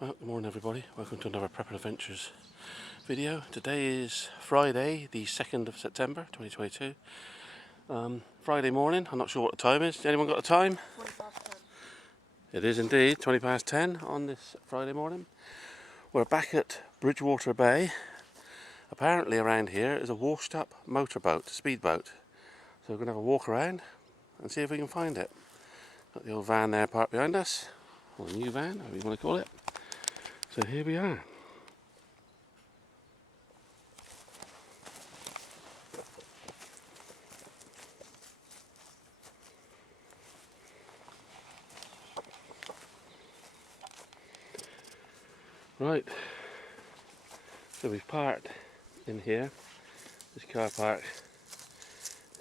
Well, good morning everybody, welcome to another Prep and Adventures video. Today is Friday, the 2nd of September 2022. Friday morning, I'm not sure what the time is. Anyone got a time? 20 past 10. It is indeed 20 past 10 on this Friday morning. We're back at Bridgewater Bay. Apparently around here is a washed up motorboat, speedboat. So we're going to have a walk around and see if we can find it. Got the old van there parked behind us, or a new van, whatever you want to call it. So here we are. Right, so we've parked in here. This car park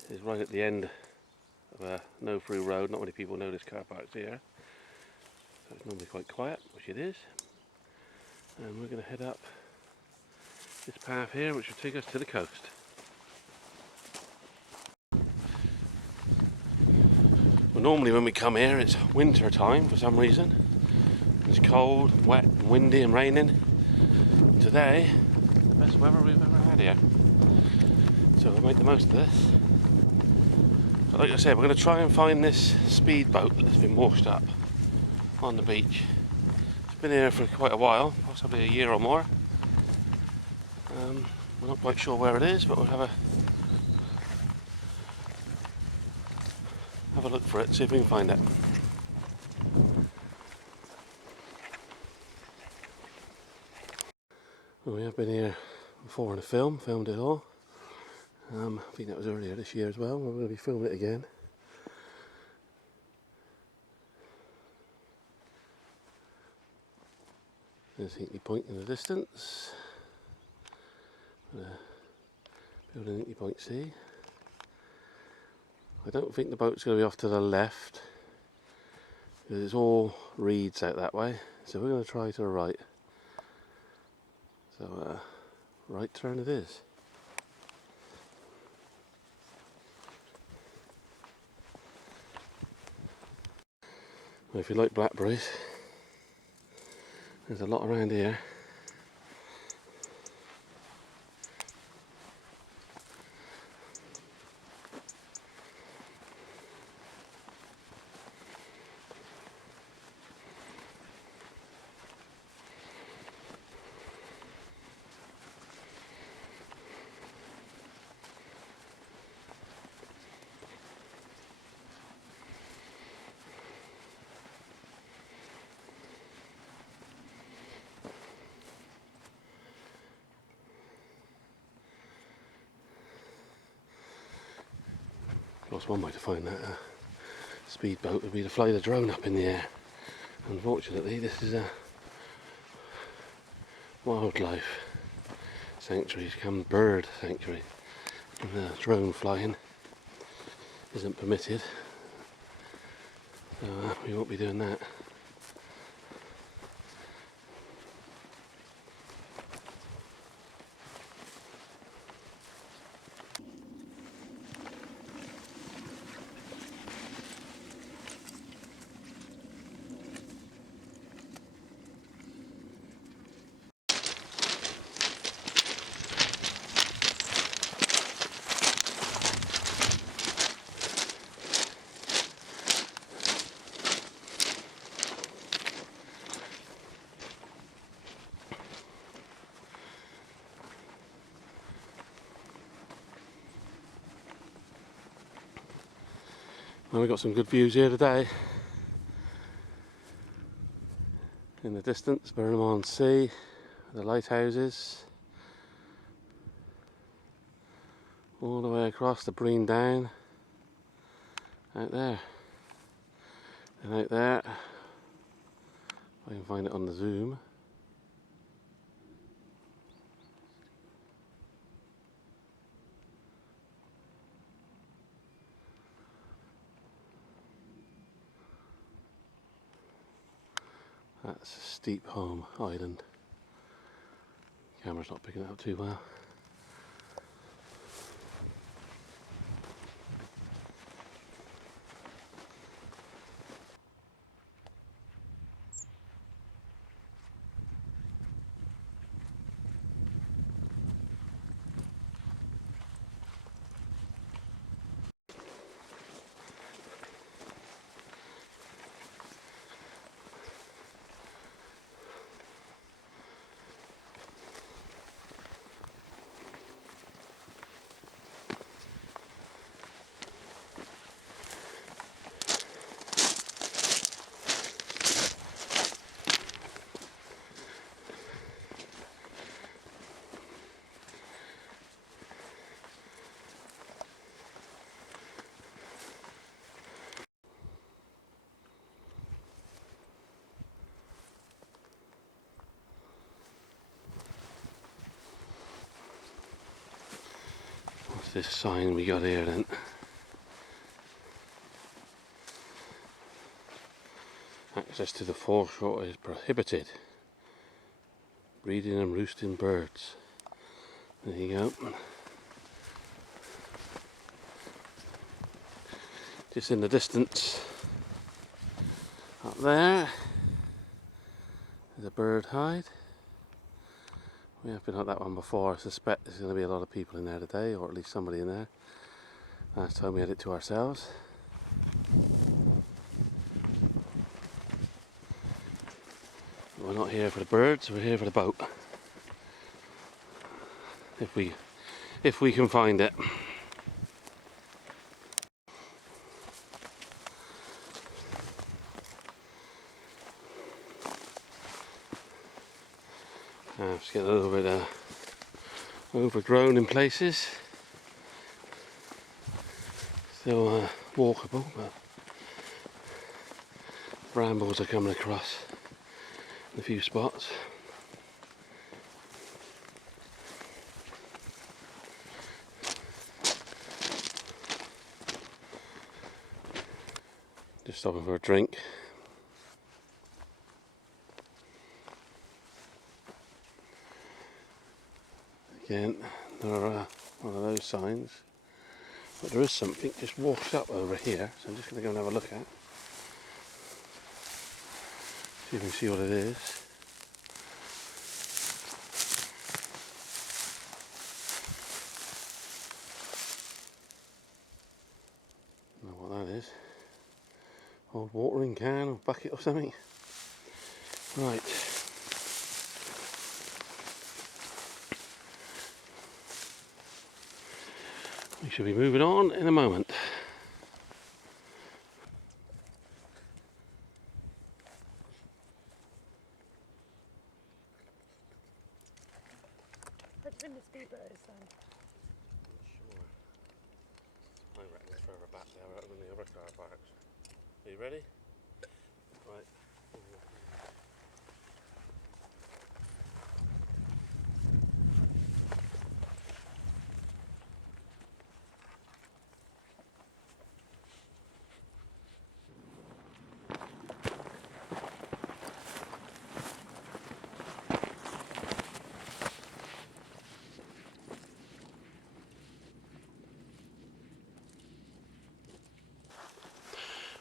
is right at the end of a no-through road. Not many people know this car park's here, so it's normally quite quiet, which it is. And we're going to head up this path here, which will take us to the coast. Well, normally when we come here, it's winter time for some reason. It's cold, wet, and windy, and raining. Today, the best weather we've ever had here. So we'll make the most of this. But like I said, we're going to try and find this speedboat that's been washed up on the beach. It's been here for quite a while, possibly a year or more. We're not quite sure where it is, but we'll have a look for it, see if we can find it. Well, we have been here before in a film, filmed it all. I think that was earlier this year as well. We're going to be filming it again. There's Hinkley Point in the distance. Building Hinkley Point C. I don't think the boat's going to be off to the left, because it's all reeds out that way. So we're going to try to the right. So right turn it is. Well, if you like blackberries, there's a lot around here. Of course, one way to find that speedboat would be to fly the drone up in the air. Unfortunately, this is a wildlife sanctuary, it's become bird sanctuary, and the drone flying isn't permitted, so we won't be doing that. Well, we've got some good views here today. In the distance, Burnham Sea, the lighthouses, all the way across the Breen Down, out there, and out there, if I can find it on the zoom. That's Steep Home Island. Camera's not picking it up too well. What's this sign we got here then? Access to the foreshore is prohibited. Breeding and roosting birds. There you go. Just in the distance, up there, there's a bird hide. We have been at that one before. I suspect there's going to be a lot of people in there today, or at least somebody in there. Last time we had it to ourselves. We're not here for the birds, we're here for the boat. If we can find it. It's getting a little bit overgrown in places. Still walkable, but brambles are coming across in a few spots. Just stopping for a drink. Again, another one of those signs. But there is something just washed up over here, so I'm just going to go and have a look at. See if we can see what it is. Don't know what that is. Old watering can or bucket or something. Right. We should be moving on in a moment. How do you think the speedboat is then? Sure. I reckon it's further back there rather than the other car parks. Are you ready? Right.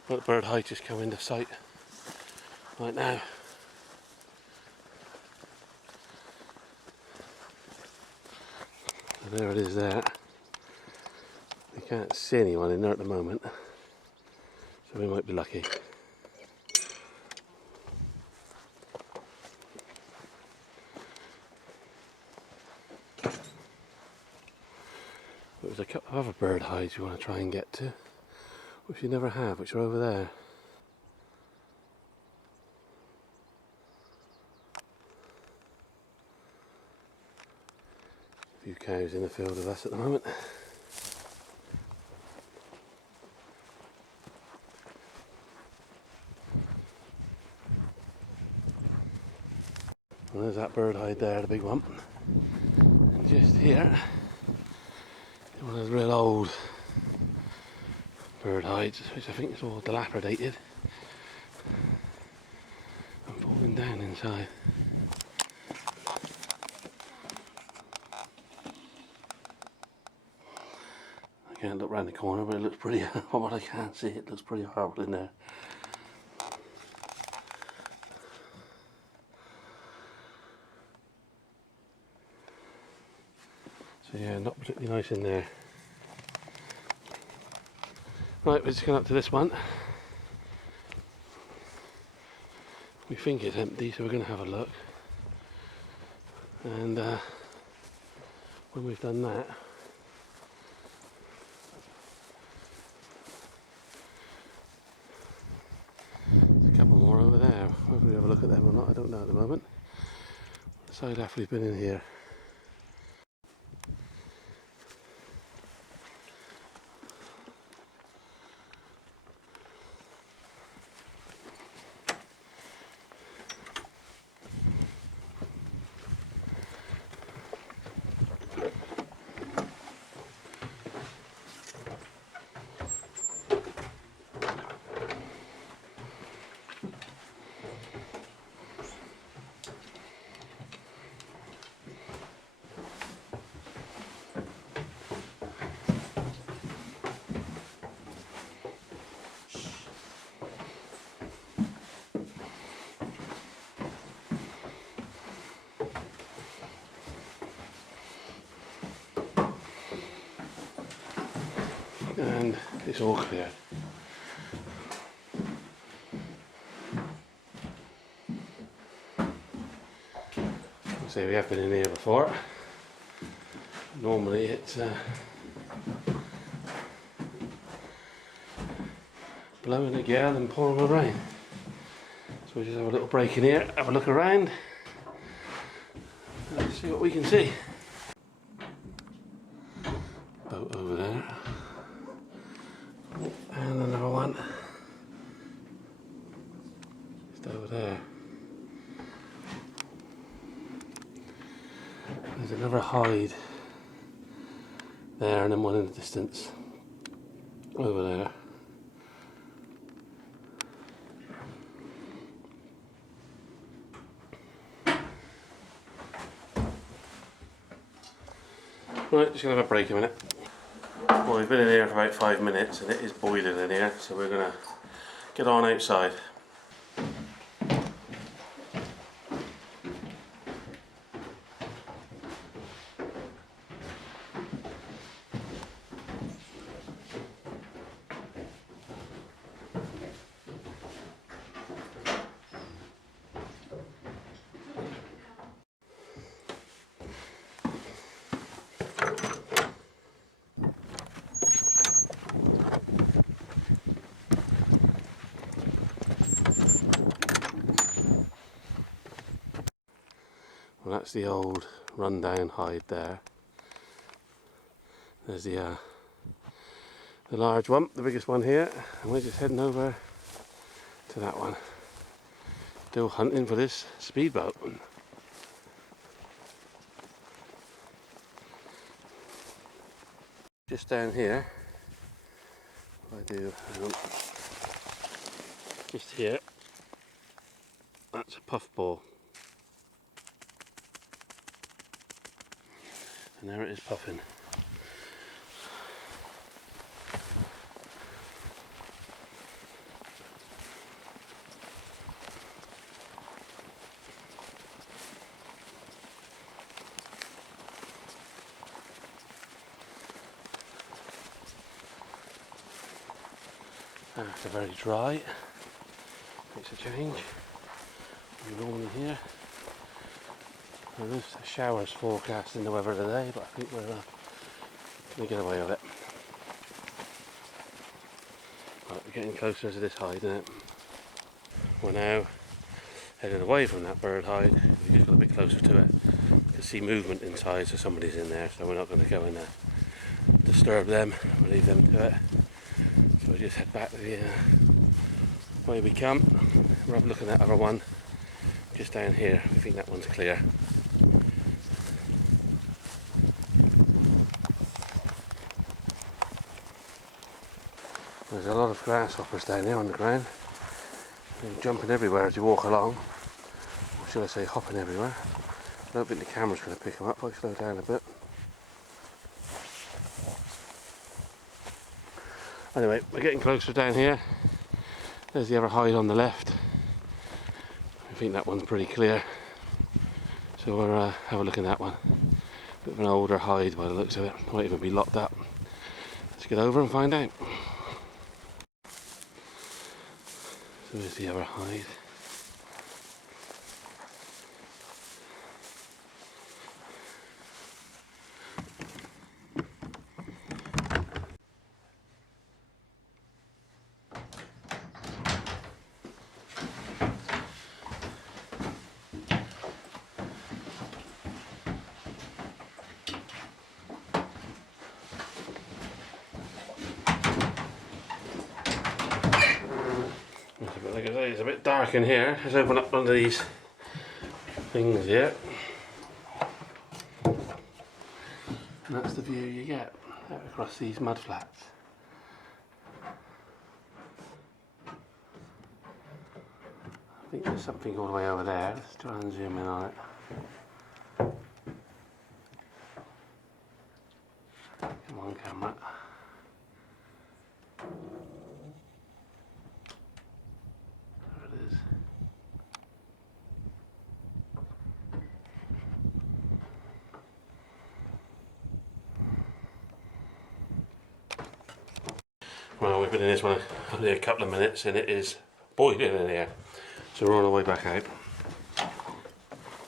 Well, the bird hide just come into sight right now. So there it is there. We can't see anyone in there at the moment, so we might be lucky. There's a couple of other bird hides you want to try and get to, which you never have, which are over there. A few cows in the field with us at the moment. Well, there's that bird hide there, the big one. And just here, one of those real old bird hides, which I think is all dilapidated and falling down inside. I can't look round the corner, but it looks pretty, from what I can see, it looks pretty horrible in there. So yeah, not particularly nice in there. Right, we're just going up to this one. We think it's empty, so we're going to have a look. And when we've done that, there's a couple more over there. Whether we have a look at them or not, I don't know at the moment. So after we've been in here. and it's all clear. So we have been in here before. Normally it's blowing a gale and pouring with rain. So we'll just have a little break in here, have a look around, and see what we can see. Boat over there, and another one just over there. There's another hide there, and then one in the distance over there. Right, just gonna have a break a minute. Well, we've been in here for about 5 minutes and it is boiling in here, so we're gonna get on outside. Well, that's the old rundown hide there. There's the large one, the biggest one here, and we're just heading over to that one. Still hunting for this speedboat. Just down here, just here, that's a puffball. And there it is puffing. After very dry, makes a change. Normally here. And there's showers forecast in the weather today, but I think we're going to get away with it. Right, we're getting closer to this hide, isn't it? We're now heading away from that bird hide. We just got a bit closer to it. You can see movement inside, so somebody's in there, so we're not going to go in there, disturb them, we'll leave them to it. So we'll just head back the way we come. We'll have a look at that other one just down here. We think that one's clear. There's a lot of grasshoppers down there on the ground. They're jumping everywhere as you walk along. Or should I say hopping everywhere. I don't think the camera's going to pick them up. I'll slow down a bit. Anyway, we're getting closer down here. There's the other hide on the left. I think that one's pretty clear. So we'll have a look at that one. Bit of an older hide by the looks of it. Might even be locked up. Let's get over and find out. So there's the other hide. Like I say, it's a bit dark in here. Let's open up one of these things here. And that's the view you get out across these mud flats. I think there's something all the way over there. Let's try and zoom in on it. Come on, camera. There it is. We've been in this one only a couple of minutes and it is boiling in here. So we're on our way back out.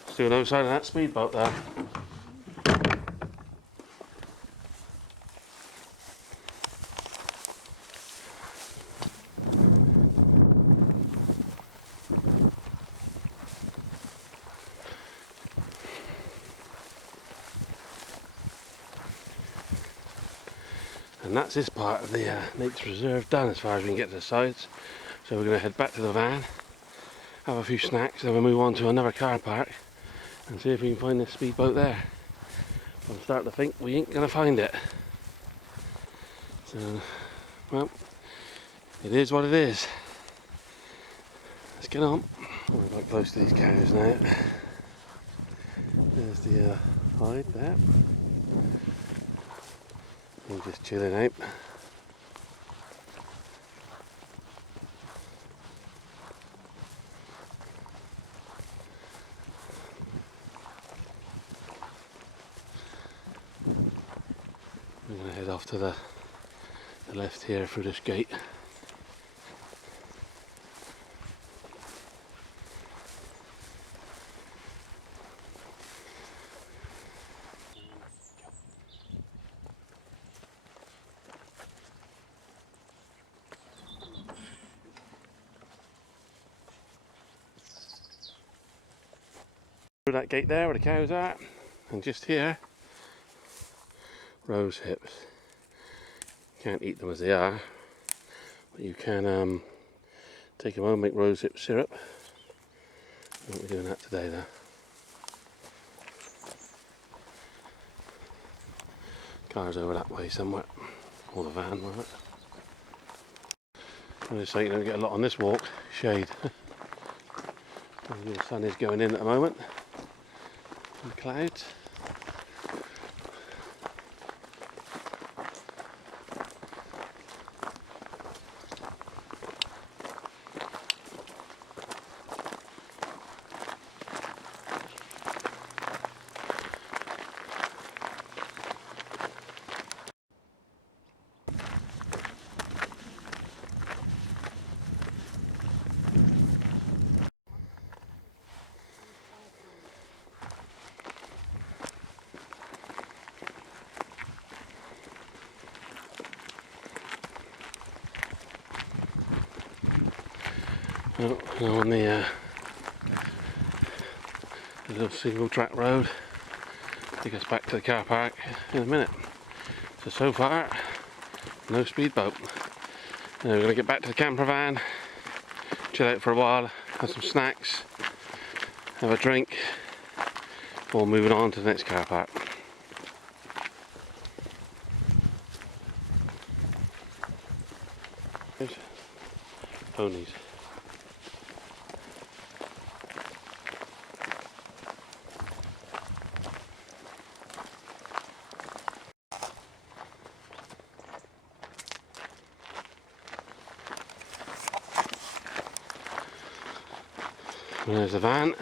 Still no sign of that speedboat there. And that's this part of the nature reserve done as far as we can get to the sides. So we're going to head back to the van, have a few snacks, then we'll move on to another car park and see if we can find this speedboat there. I'm starting to think we ain't going to find it. So, well, it is what it is. Let's get on. We're quite close to these cows now. There's the hide there. We're just chilling out. We're going to head off to the left here through this gate. Through that gate there where the cows are, and just here, rose hips. Can't eat them as they are, but you can take them home and make rose hip syrup. We won't be doing that today though. Car's over that way somewhere, or the van rather. I just say you don't get a lot on this walk, shade. The sun is going in at the moment, and clouds. Well, on the little single track road, take us back to the car park in a minute. So far, no speedboat. We're going to get back to the camper van, chill out for a while, have some snacks, have a drink, before moving on to the next car park. Ponies. And there's the van.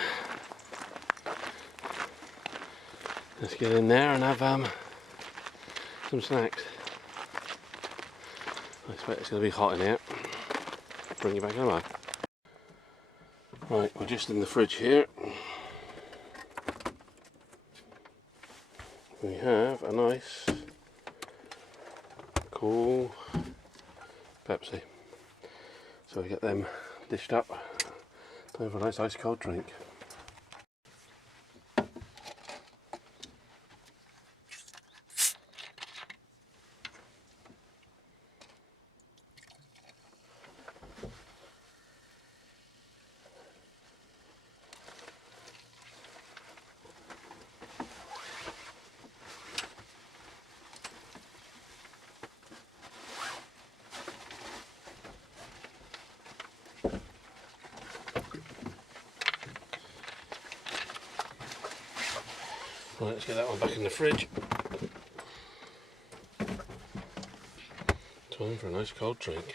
Let's get in there and have some snacks. I expect it's going to be hot in here. Bring you back in a while. Right, we're just in the fridge here. We have a nice, cool Pepsi. So we get them dished up. Time for a nice ice cold drink. Right, let's get that one back in the fridge. Time for a nice cold drink.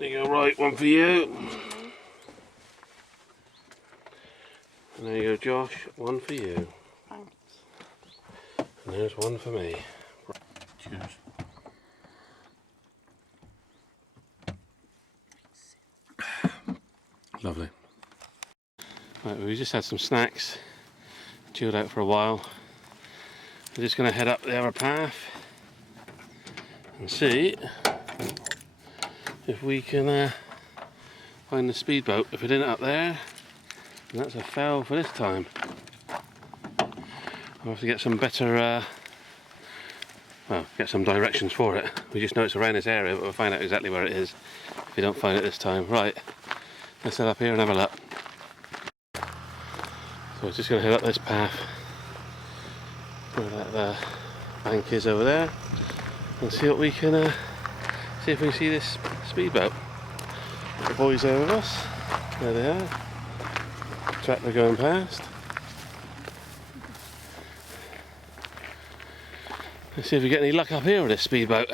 There you go, right, one for you. And there you go, Josh, one for you. Thanks. And there's one for me. Cheers. Lovely. Right, we just had some snacks, chilled out for a while. We're just going to head up the other path and see if we can find the speedboat. If it isn't up there, then that's a fail for this time. I'll have to get some better, well, get some directions for it. We just know it's around this area, but we'll find out exactly where it is if we don't find it this time. Right, let's head up here and have a look. So we're just going to head up this path where that bank is over there and see what we can, see if we can see this speedboat. The boys there with us, there they are, tractor going past. Let's see if we get any luck up here with this speedboat.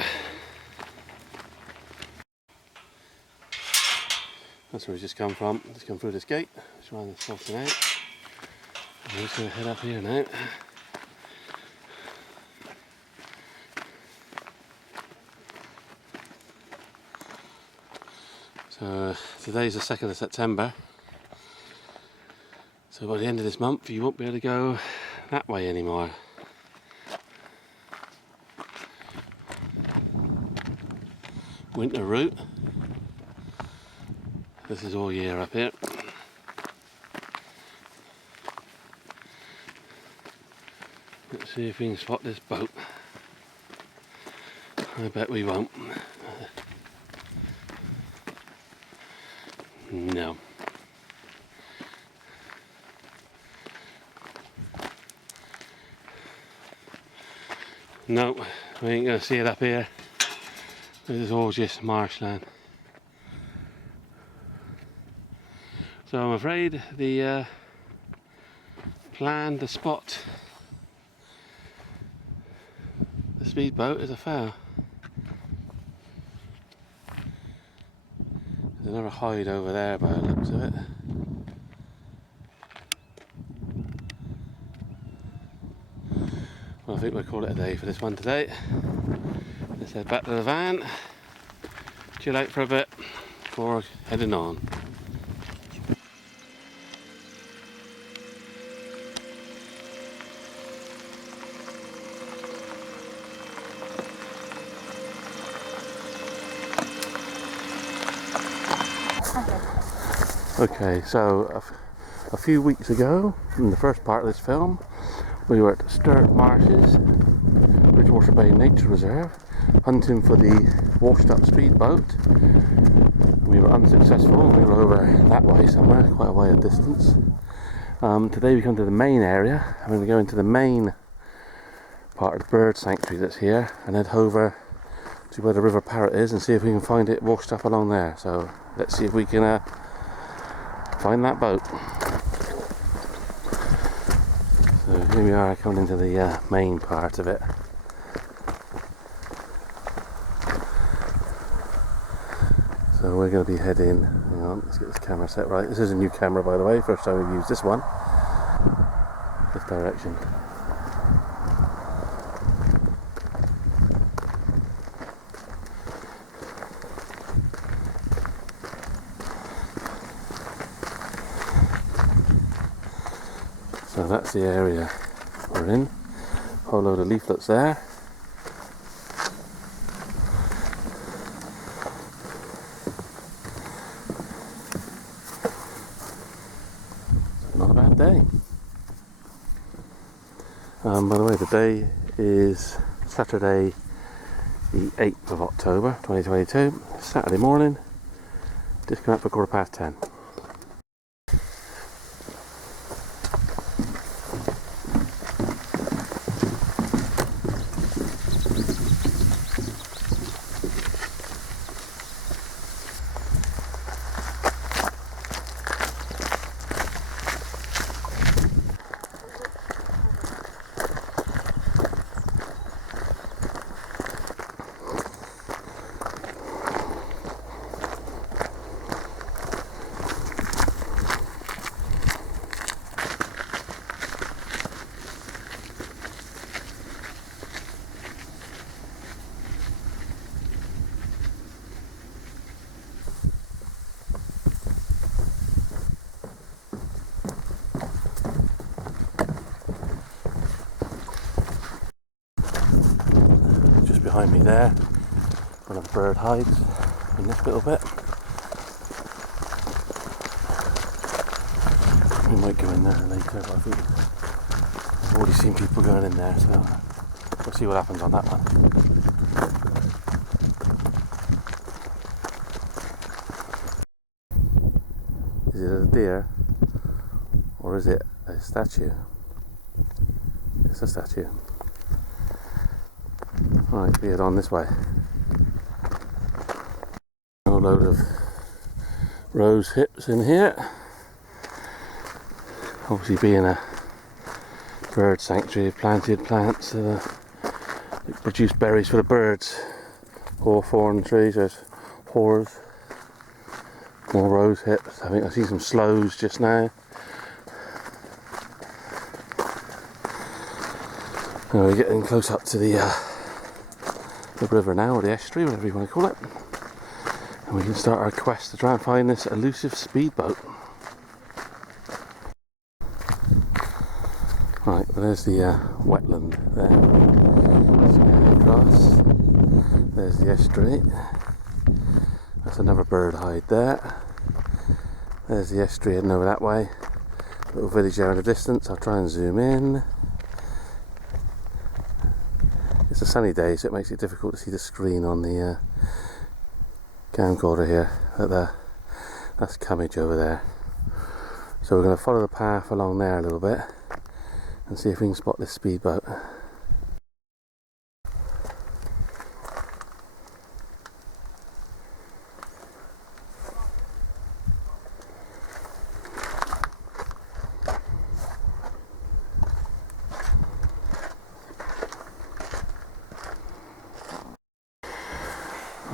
That's where we've just come from, just come through this gate, just round this sorting out. I'm just going to head up here now. So today's the 2nd of September. So by the end of this month you won't be able to go that way anymore. Winter route. This is all year up here. Let's see if we can spot this boat. I bet we won't. No. No, we ain't gonna see it up here. This is all just marshland. So I'm afraid the plan to spot the speedboat is a fail. There's another hide over there by the looks of it. Well, I think we'll call it a day for this one today. Let's head back to the van, chill out for a bit before heading on. Okay, so a few weeks ago, in the first part of this film, we were at Stert Marshes, Bridgewater Bay Nature Reserve, hunting for the washed up speedboat. We were unsuccessful. We were over that way somewhere, quite a way of distance. Today we come to the main area. I'm going to go into the main part of the bird sanctuary that's here and head over to where the River Parrot is and see if we can find it washed up along there. So let's see if we can find that boat. So here we are coming into the main part of it. So we're going to be heading, hang on, let's get this camera set right. This is a new camera, by the way, first time we've used this one. This direction. So that's the area we're in. A whole load of leaflets there. Not a bad day. By the way, the day is Saturday the 8th of October 2022, Saturday morning, just come out for 10:15. behind me there, one of the bird hides in this little bit. We might go in there later, but I think I've already seen people going in there, so we'll see what happens on that one. Is it a deer or is it a statue? It's a statue. Right, we head on this way. A load of rose hips in here. Obviously, being a bird sanctuary, planted plants that produce berries for the birds. Hawthorn trees, there's haws, more rose hips. I think I see some sloes just now. And we're getting close up to the river now, or the estuary, whatever you want to call it. And we can start our quest to try and find this elusive speedboat. Right, well there's the wetland there. Across. There's the estuary. That's another bird hide there. There's the estuary heading over that way. Little village there in the distance. I'll try and zoom in. It's a sunny day, so it makes it difficult to see the screen on the camcorder here. But that's Cummage over there. So we're going to follow the path along there a little bit and see if we can spot this speedboat.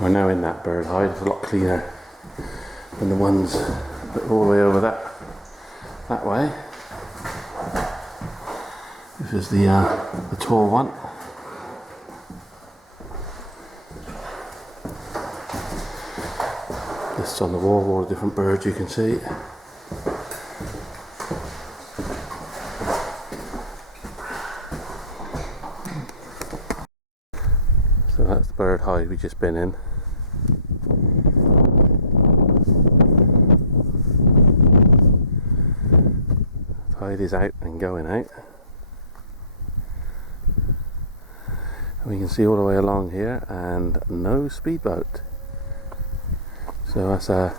We're now in that bird hide. It's a lot cleaner than the ones that are all the way over that way. This is the tall one. Lists on the wall, all the different birds you can see. So that's the bird hide we've just been in. The tide is out and going out. We can see all the way along here and no speedboat. So that's a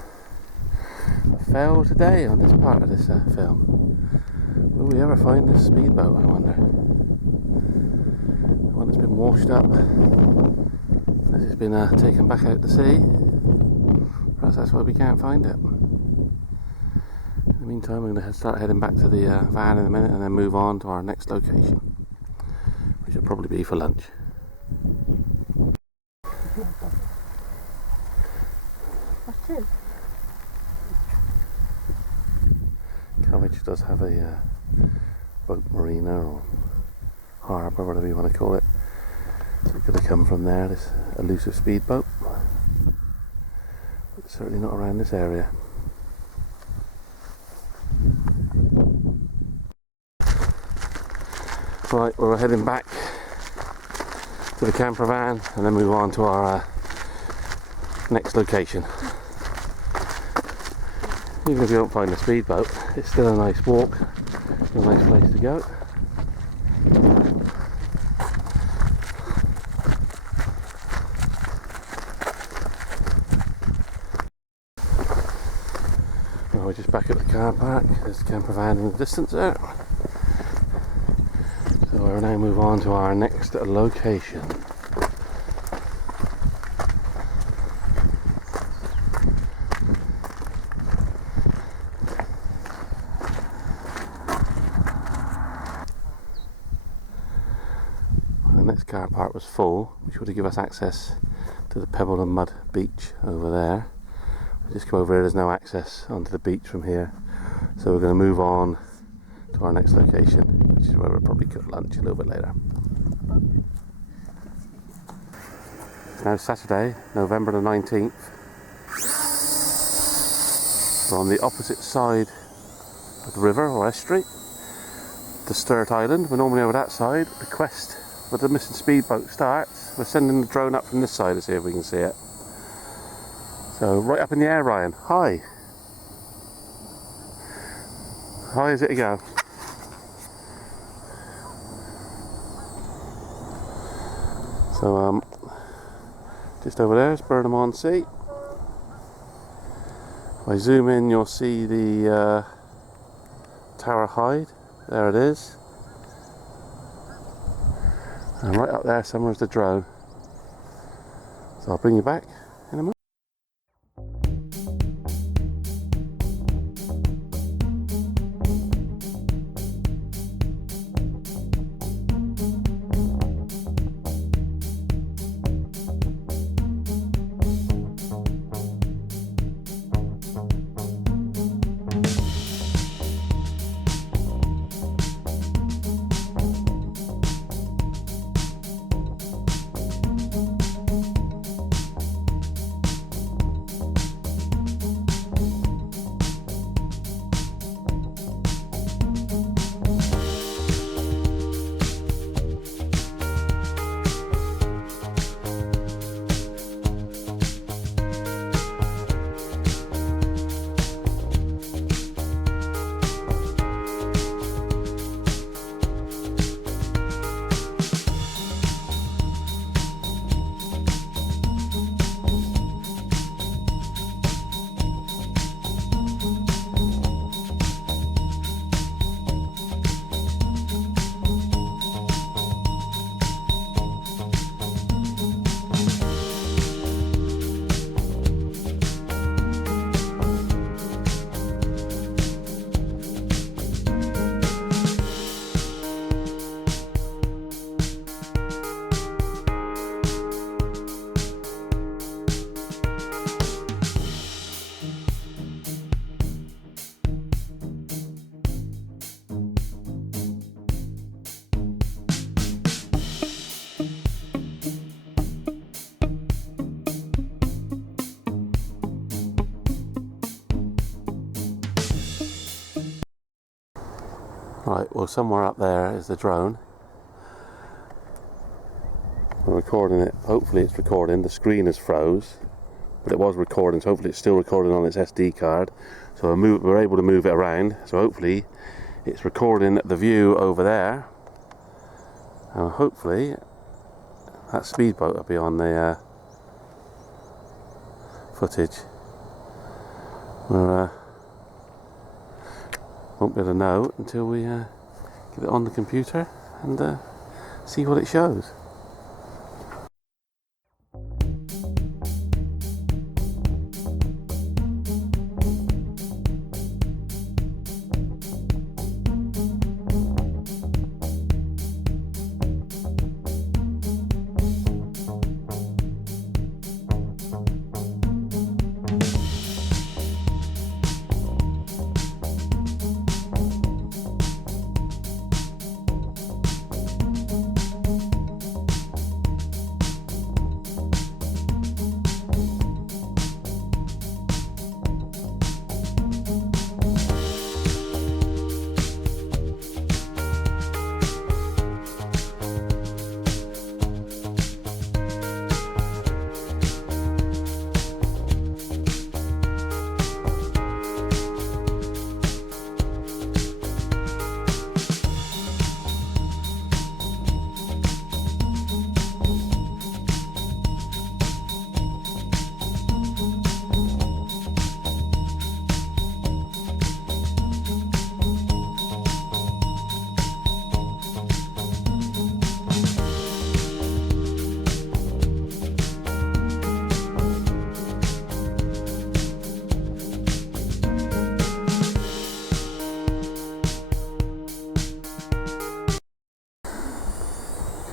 fail today on this part of this film. Will we ever find this speedboat, I wonder? The one that's been washed up as it's been taken back out to sea. Perhaps that's why we can't find it. In the meantime, we're going to start heading back to the van in a minute and then move on to our next location, which will probably be for lunch. Cummage does have a boat marina or harbour, whatever you want to call it. So it could have come from there, this elusive speedboat. But certainly not around this area. Right, we're heading back to the camper van and then move on to our next location. Even if you don't find a speedboat, it's still a nice walk, a nice place to go. Well, we're just back at the car park. There's the camper van in the distance there. So we'll now move on to our next location. The next car park was full, which would have given us access to the pebble and mud beach over there. We just come over here, there's no access onto the beach from here. So we're going to move on to our next location, which is where we'll probably cook lunch a little bit later. Now Saturday, November the 19th. We're on the opposite side of the river or estuary to Stert Island. We're normally over that side. The quest for the missing speedboat starts we're sending the drone up from this side to see if we can see it. So right up in the air, Ryan. Hi. How is it to go? So just over there is Burnham-on-Sea. If I zoom in, you'll see the Tower Hyde. There it is. And right up there somewhere is the drone. So I'll bring you back in a moment. Right, well somewhere up there is the drone. I'm recording it. Hopefully it's recording. The screen is froze, but it was recording, so hopefully it's still recording on its SD card. So we're able to move it around, so hopefully it's recording the view over there, and hopefully that speedboat will be on the footage. We won't be able to know until we get it on the computer and see what it shows.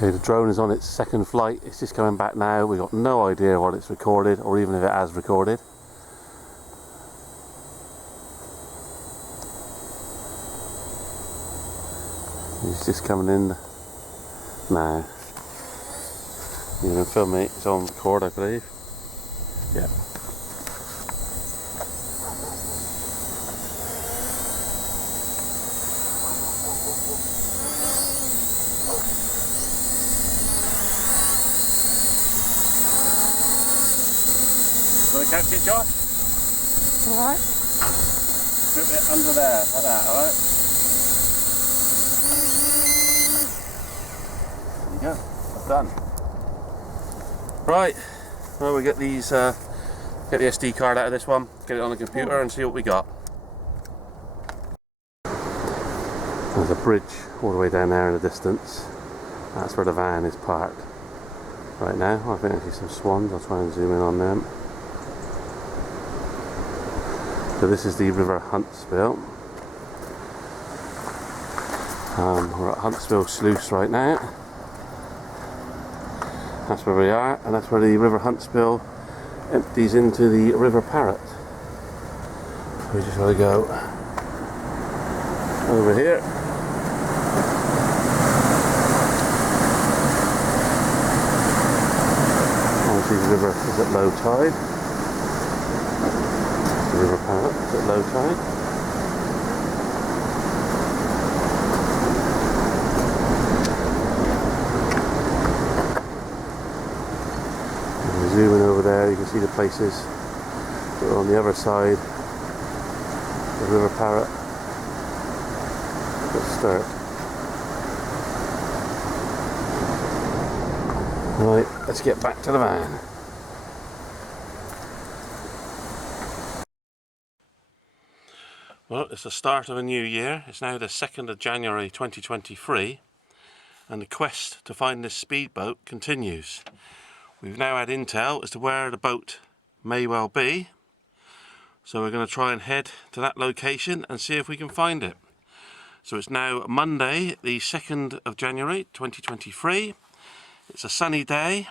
Okay, the drone is on its second flight. It's just coming back now. We've got no idea what it's recorded, or even if it has recorded. It's just coming in now. You can film it. It's on record, I believe. Yeah. Catch it, Josh? Alright. Grip it under there, like that, alright? There you go, that's done. Right, well we get these, get the SD card out of this one, get it on the computer and see what we got. There's a bridge all the way down there in the distance. That's where the van is parked right now. I think I see some swans, I'll try and zoom in on them. So this is the River Huntsville. We're at Huntsville Sluice right now. That's where we are, and that's where the River Huntsville empties into the River Parrot. We just got to go over here. Obviously the river is at low tide. The River Parrot is at low tide. Zooming over there, you can see the places that are on the other side. The River Parrot at Stert. Right, let's get back to the van. Well, it's the start of a new year. It's now the 2nd of January 2023, and the quest to find this speedboat continues. We've now had intel as to where the boat may well be, so we're going to try and head to that location and see if we can find it. So it's now Monday, the 2nd of January 2023. It's a sunny day.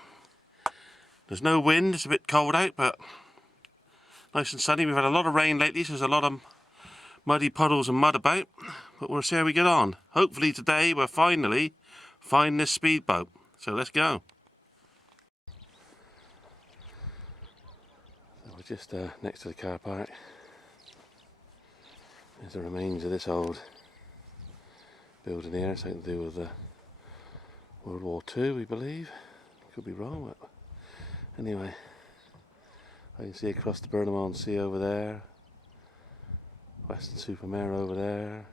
There's no wind, it's a bit cold out, but nice and sunny. We've had a lot of rain lately, so there's a lot of muddy puddles and mud about, but we'll see how we get on. Hopefully today we'll finally find this speedboat. So let's go. We're just next to the car park. There's the remains of this old building here, something to do with World War II, we believe. Could be wrong, but anyway, I can see across the Burnham Sea over there, Weston-super-Mare over there.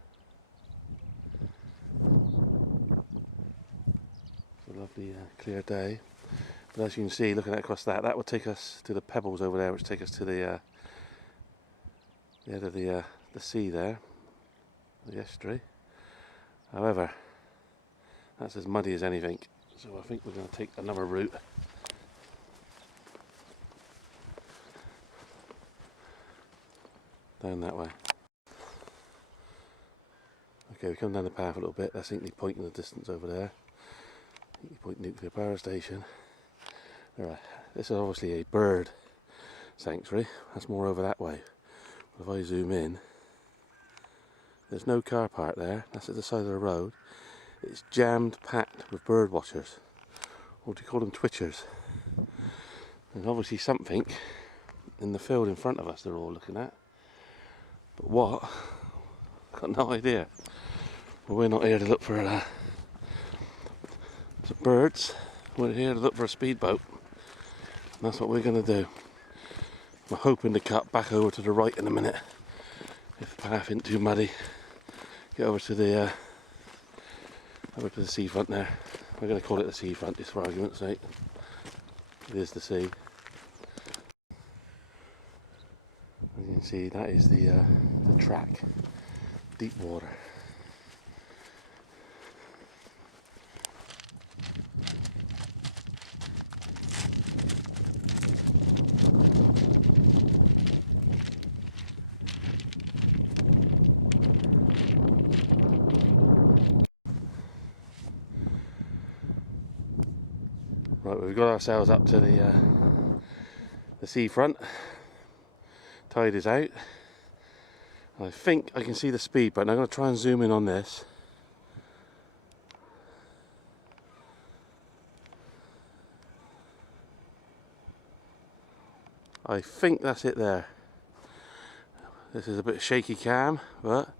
It's a lovely clear day. But as you can see, looking across that would take us to the pebbles over there, which take us to the end of the sea there, the estuary. However, that's as muddy as anything, so I think we're going to take another route. Down that way. Okay, we come down the path a little bit. That's Hinkley Point in the distance over there. Hinkley Point Nuclear Power Station. Alright, this is obviously a bird sanctuary. That's more over that way. But if I zoom in, there's no car park there. That's at the side of the road. It's jammed packed with bird watchers. Or do you call them twitchers? There's obviously something in the field in front of us they're all looking at. But what? Got no idea. Well, we're not here to look for some birds. We're here to look for a speedboat. And that's what we're going to do. We're hoping to cut back over to the right in a minute. If the path isn't too muddy. Get over to the seafront there. We're going to call it the seafront just for argument's sake. It is the sea. As you can see, that is the track. Deep water. Right, we've got ourselves up to the seafront. Tide is out. I think I can see the speedboat. Now I'm going to try and zoom in on this. I think that's it there. This is a bit shaky cam, but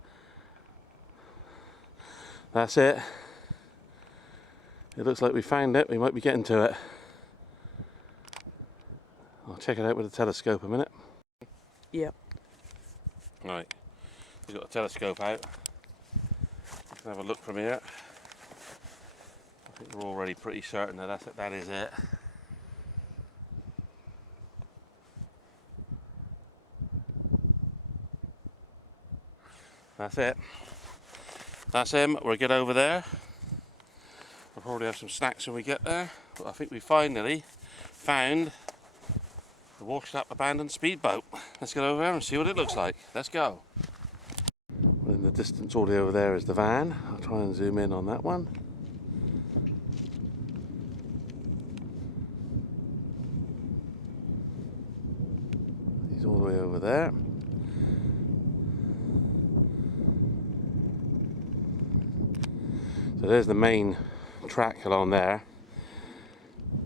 that's it. It looks like we found it. We might be getting to it. I'll check it out with a telescope a minute. Yep. Right, he's got a telescope out. Let's have a look from here. I think we're already pretty certain that that is it. That's it. That's him. We'll get over there. We'll probably have some snacks when we get there. But I think we finally found the washed up abandoned speedboat. Let's get over there and see what it looks like. Let's go. Well, in the distance all the way over there is the van. I'll try and zoom in on that one. He's all the way over there. So there's the main track along there.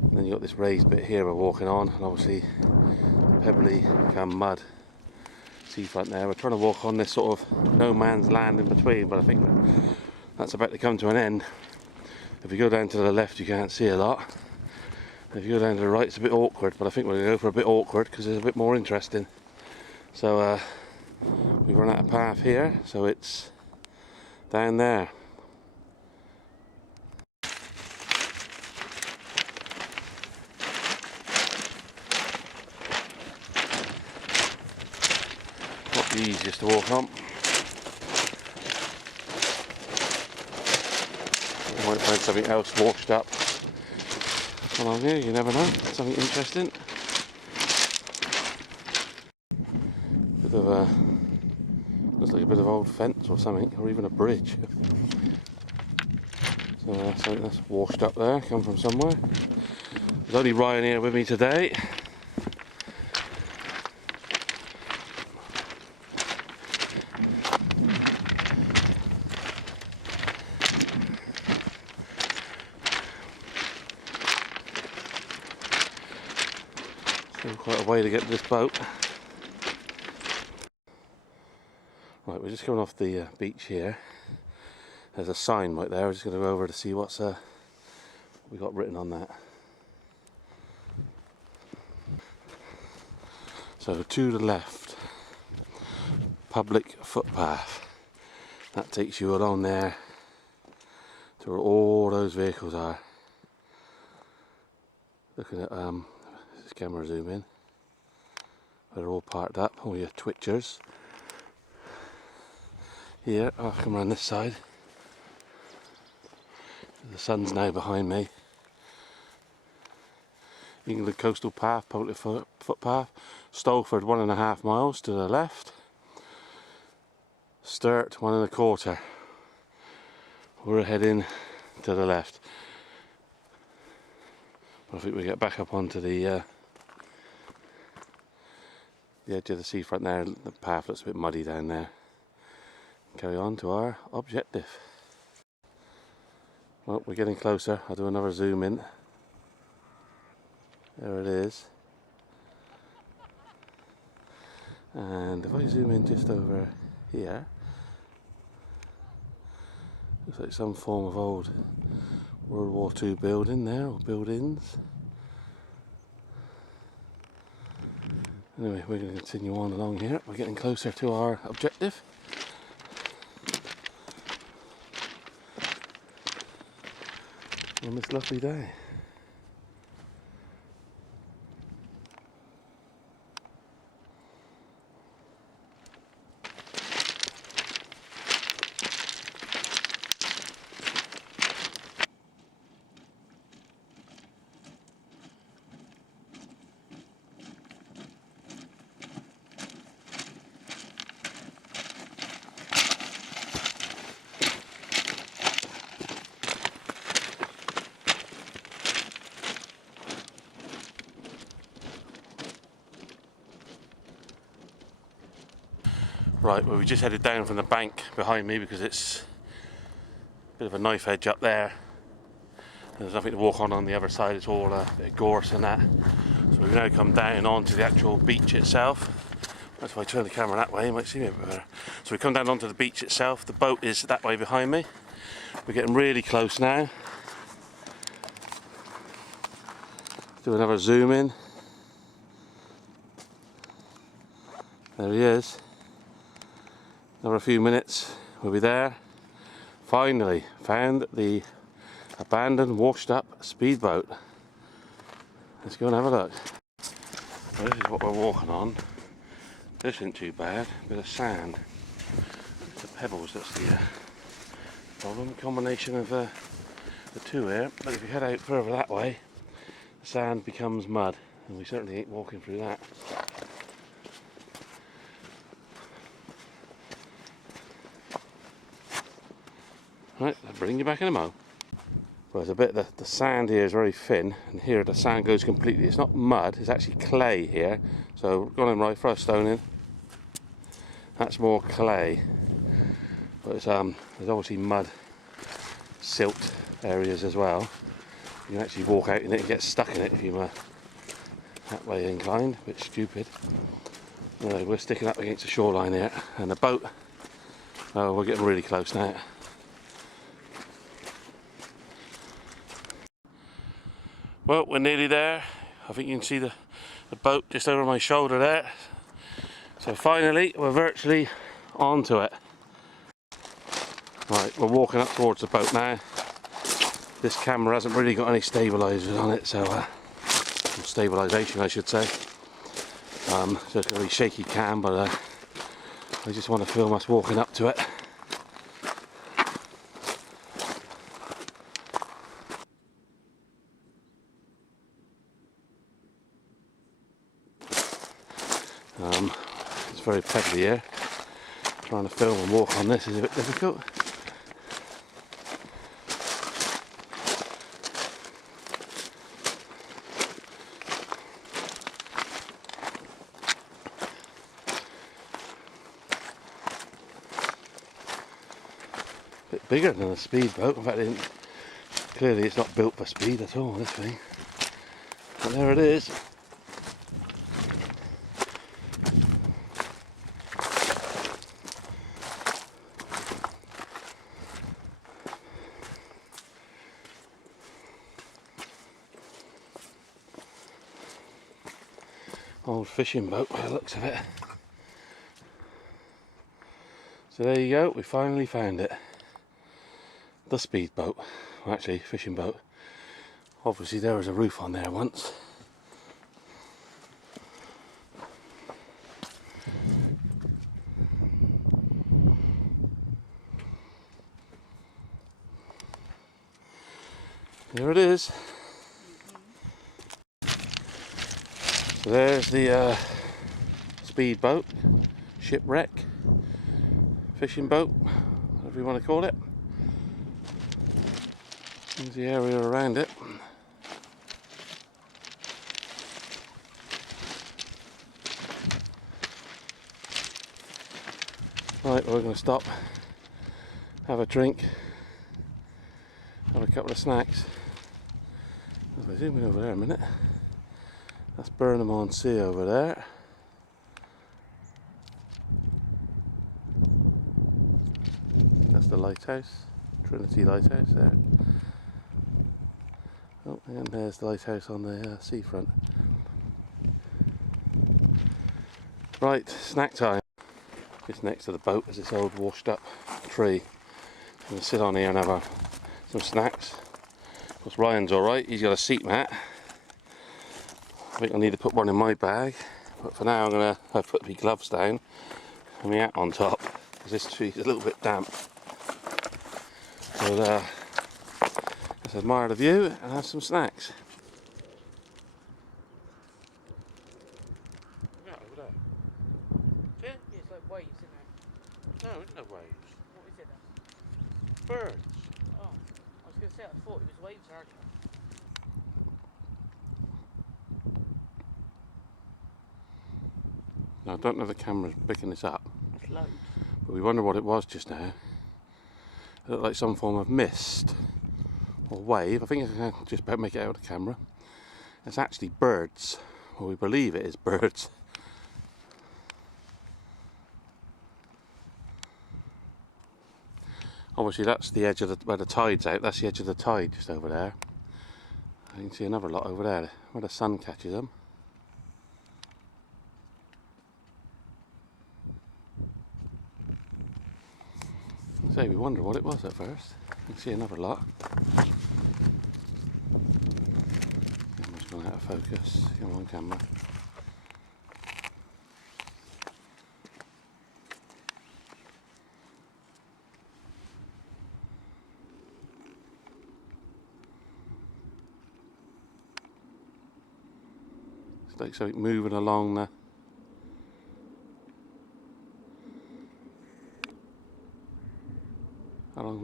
And then you've got this raised bit here we're walking on, and obviously the pebbly mud seafront there. We're trying to walk on this sort of no man's land in between, but I think that's about to come to an end. If you go down to the left you can't see a lot. If you go down to the right it's a bit awkward, but I think we're going to go for a bit awkward because it's a bit more interesting. So we've run out of path here, so it's down there. Not the easiest to walk on. You might find something else washed up along here, you never know, something interesting. Bit of a, looks like a bit of old fence or something, or even a bridge. So something that's washed up there, come from somewhere. There's only Ryan here with me today. Still quite a way to get to this boat. Right, we're just coming off the beach here. There's a sign right there. We're just going to go over to see what's we got written on that. So to the left, public footpath. That takes you along there to where all those vehicles are. Looking at this camera zoom in. They're all parked up. All your twitchers. Here, I'll come around this side. The sun's now behind me. England Coastal Path, public footpath. Stolford 1.5 miles to the left. Stert 1.25. We're heading to the left. I think we get back up onto the edge of the seafront there. The path looks a bit muddy down there. Carry on to our objective. Well, we're getting closer. I'll do another zoom in. There it is. And if I zoom in just over here, looks like some form of old World War II building there, or buildings. Anyway, we're going to continue on along here. We're getting closer to our objective. On this lovely day. Right, well we just headed down from the bank behind me because it's a bit of a knife edge up there. There's nothing to walk on the other side, it's all a bit of gorse and that. So we've now come down onto the actual beach itself. That's why I turn the camera that way, you might see me a bit better. So we come down onto the beach itself, the boat is that way behind me. We're getting really close now. Do another zoom in. There he is. Another few minutes, we'll be there. Finally found the abandoned, washed up speedboat. Let's go and have a look. So this is what we're walking on. This isn't too bad, bit of sand. It's the pebbles that's the problem. Combination of the two here. But if you head out further that way, the sand becomes mud, and we certainly ain't walking through that. Right, I'll bring you back in a mo. Well, there's a bit, the sand here is very thin, and here the sand goes completely. It's not mud, it's actually clay here. So, gone in right, throw a stone in. That's more clay. But it's, there's obviously mud, silt areas as well. You can actually walk out in it and get stuck in it if you're that way inclined. A bit stupid. Anyway, we're sticking up against the shoreline here, and the boat, oh, we're getting really close now. Well, we're nearly there. I think you can see the boat just over my shoulder there. So finally, we're virtually onto it. Right, we're walking up towards the boat now. This camera hasn't really got any stabilisers on it, so stabilisation I should say. So it's going to be shaky cam, but I just want to film us walking up to it. It's very pebbly here. Trying to film and walk on this is a bit difficult. Bit bigger than a speedboat. In fact, clearly it's not built for speed at all, this thing. But there it is. Old fishing boat by the looks of it. So there you go, we finally found it. The speedboat. Well, actually, fishing boat. Obviously there was a roof on there once. There it is. So there's the speedboat, shipwreck, fishing boat, whatever you want to call it. Here's the area around it. Right, we're going to stop, have a drink, have a couple of snacks. If I zoom in over there a minute, that's Burnham-on-Sea over there. That's the lighthouse, Trinity Lighthouse there. Oh, and there's the lighthouse on the seafront. Right, snack time. Just next to the boat is this old washed up tree. I'm going to sit on here and have some snacks. Of course, Ryan's alright, he's got a seat mat. I think I need to put one in my bag, but for now I'm going to put my gloves down and my hat on top, because this tree's a little bit damp. So let's admire the view and have some snacks. Yeah, over there. See it? Yeah, it's like waves, isn't it? No, it's no waves. What is it then? Birds. Oh, I was going to say, I thought it was waves earlier. Now, I don't know if the camera's picking this up, It's loads. but we wonder what it was just now. It looked like some form of mist or wave. I think I can just about make it out of the camera. It's actually birds, or we believe it is birds. Obviously that's the edge of where the tide's out, that's the edge of the tide just over there. You can see another lot over there where the sun catches them. Say, we wonder what it was at first. You can see another lot. Camera's gone out of focus. Come on, camera. It's like something moving along the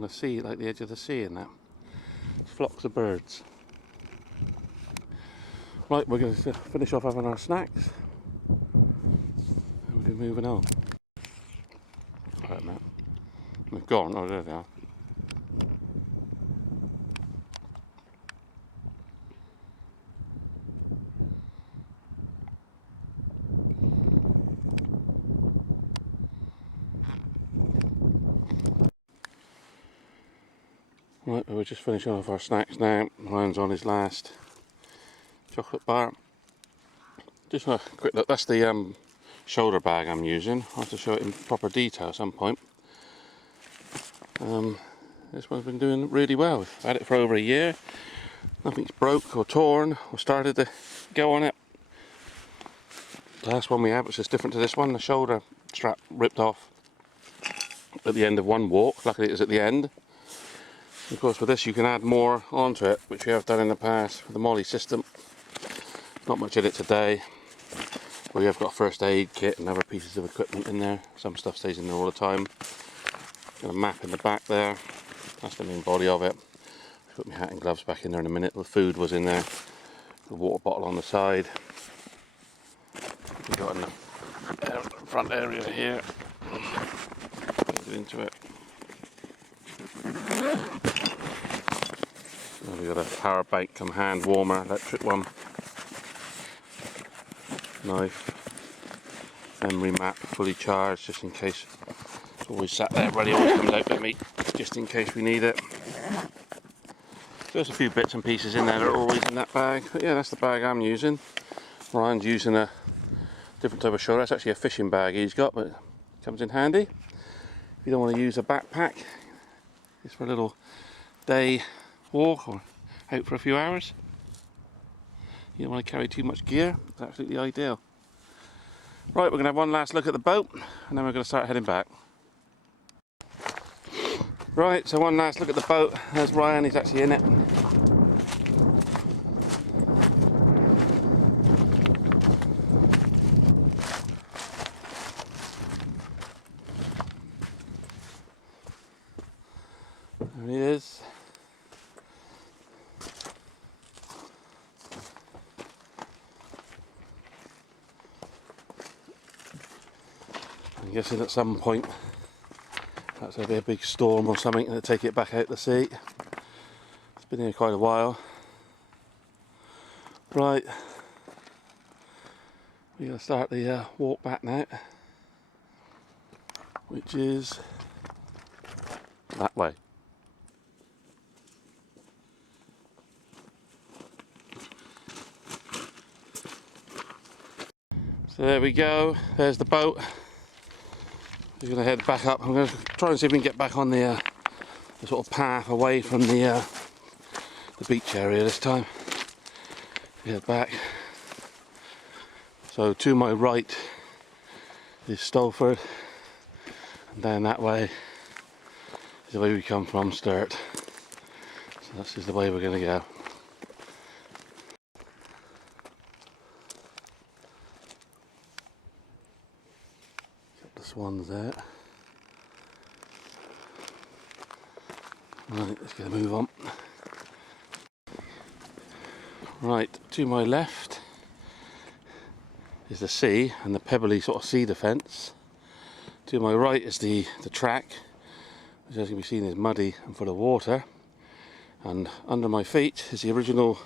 sea, like the edge of the sea and that. Flocks of birds. Right, we're going to finish off having our snacks and we'll be moving on. Right now. They've gone, oh there they are. Right, we're just finishing off our snacks now. Ryan's on his last chocolate bar. Just a quick look, that's the shoulder bag I'm using. I'll have to show it in proper detail at some point. This one's been doing really well. We've had it for over a year. Nothing's broke or torn or started to go on it. The last one we had was just different to this one. The shoulder strap ripped off at the end of one walk. Luckily it was at the end. Of course, with this you can add more onto it, which we have done in the past with the molly system. Not much in it today. We have got a first aid kit and other pieces of equipment in there. Some stuff stays in there all the time. Got a map in the back there. That's the main body of it. I'll put my hat and gloves back in there in a minute. The food was in there. The water bottle on the side. We've got in the front area here. Get into it. We've got a power bank come hand warmer, electric one. Knife. Memory map, fully charged, just in case. It's always sat there ready, always comes out with me, just in case we need it. There's a few bits and pieces in there that are always in that bag. But yeah, that's the bag I'm using. Ryan's using a different type of shoulder. That's actually a fishing bag he's got, but it comes in handy. If you don't want to use a backpack, just for a little day walk or out for a few hours. You don't want to carry too much gear, it's absolutely ideal. Right, we're going to have one last look at the boat and then we're going to start heading back. Right, so one last look at the boat. There's Ryan, he's actually in it. There he is. I'm guessing at some point that's going to be a big storm or something to take it back out to sea. It's been here quite a while. Right, we're going to start the walk back now, which is that way. So there we go, there's the boat. We're going to head back up. I'm going to try and see if we can get back on the sort of path away from the beach area this time. Head back. So to my right is Stolford, and down that way is the way we come from, Stert. So this is the way we're going to go. The swans there. Right, let's get a move on. Right, to my left is the sea and the pebbly sort of sea defence. To my right is the track, which as can be seen is muddy and full of water. And under my feet is the original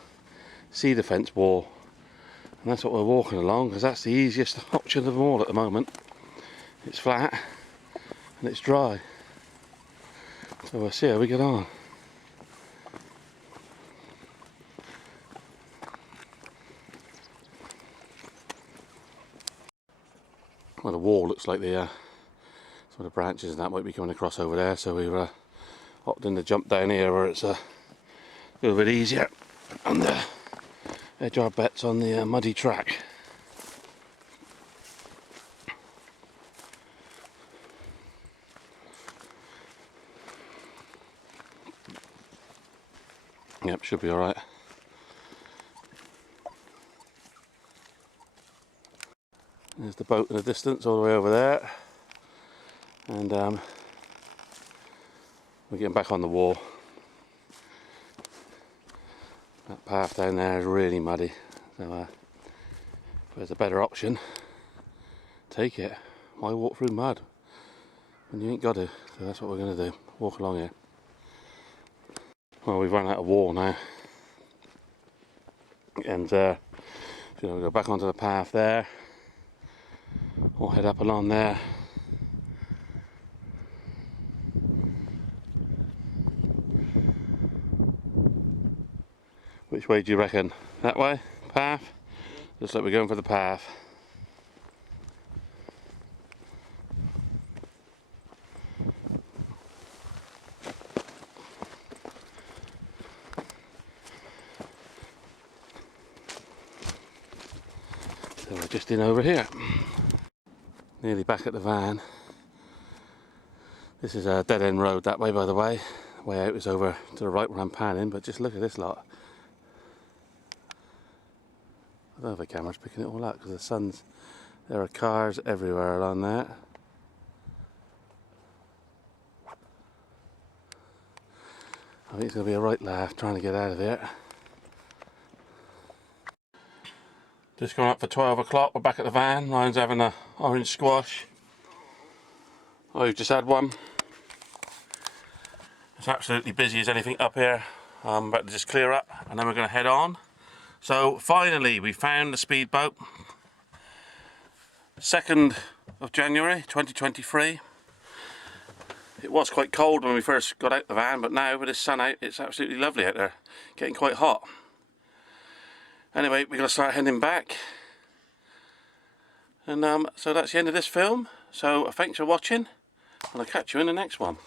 sea defence wall. And that's what we're walking along, because that's the easiest option of them all at the moment. It's flat and it's dry. So we'll see how we get on. Well, the wall looks like the So the branches and that might be coming across over there, so we were opting to jump down here where it's a little bit easier and edge our bets on the muddy track. Yep, should be alright. There's the boat in the distance all the way over there, and we're getting back on the wall. That path down there is really muddy, so if there's a better option, take it. Why walk through mud when you ain't got to? So that's what we're going to do, walk along here. Well, we've run out of wall now, and we'll go back onto the path there, or head up along there. Which way do you reckon? That way? Path? Looks like we're going for the path. So we're just in over here. Nearly back at the van. This is a dead end road that way, by the way. The way out is over to the right where I'm panning, but just look at this lot. I don't know if the camera's picking it all up because the sun's... There are cars everywhere along there. I think it's going to be a right laugh trying to get out of there. Just going up for 12 o'clock, we're back at the van. Ryan's having a orange squash. Oh, you've just had one. It's absolutely busy as anything up here. I'm about to just clear up and then we're going to head on. So finally we found the speedboat. 2nd of January 2023. It was quite cold when we first got out the van, but now with the sun out it's absolutely lovely out there. Getting quite hot. Anyway, we're going to start heading back. And so that's the end of this film. So thanks for watching, and I'll catch you in the next one.